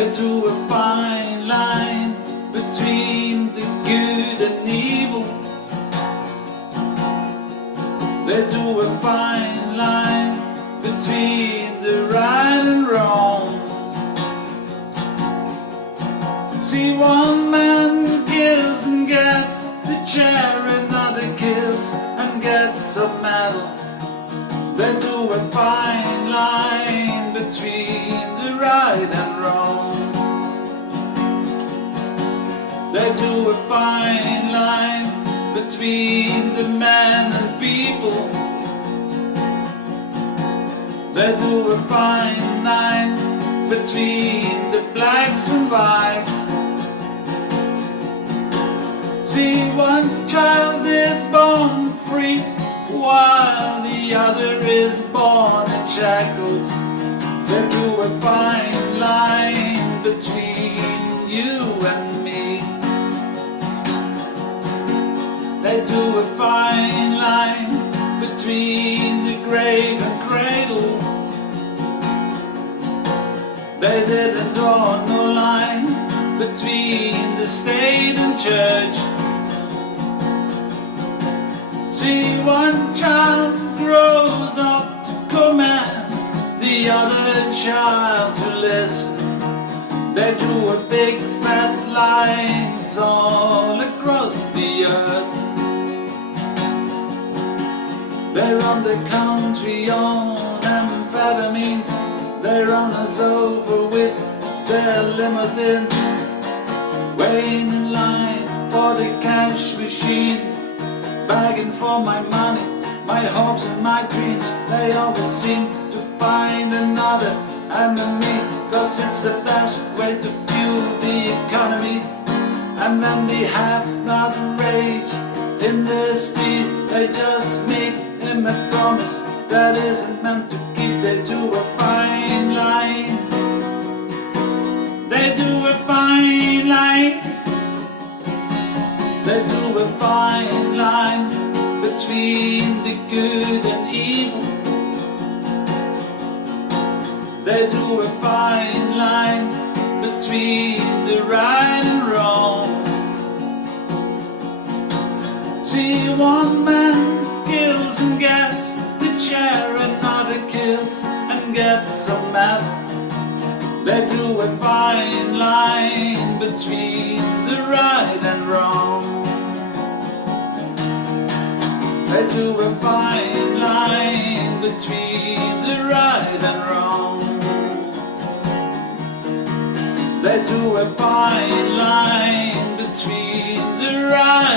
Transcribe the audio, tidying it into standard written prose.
They drew a fine line between the good and evil. They drew a fine line between the right and wrong. See, one man kills and gets the chair, another kills and gets a medal. They drew a fine line between the right and wrong. They drew a fine line between the men and people. They drew a fine line between the blacks and whites. See, one child is born free, while the other is born in shackles. They drew a fine line between you and me. They drew a fine line between the grave and cradle. They didn't draw no line between the state and church. See, one child grows up to command, the other child to listen. They drew a big fat lines all across the earth. They run the country on amphetamines. They run us over with their limousines, waiting in line for the cash machine, begging for my money, my hopes and my dreams. They always seem to find another enemy, 'cause it's the best way to fuel the economy. And when they have not rage in the street, they just make him a promise that isn't meant to keep. They do a fine line. They do a fine line. They do a fine line between the good and evil. They do a fine line between the right and wrong. See, one man kills and gets the chair, another kills and gets a medal. They do a fine line between the right and wrong. They do a fine line between the right and wrong. They do a fine line between the right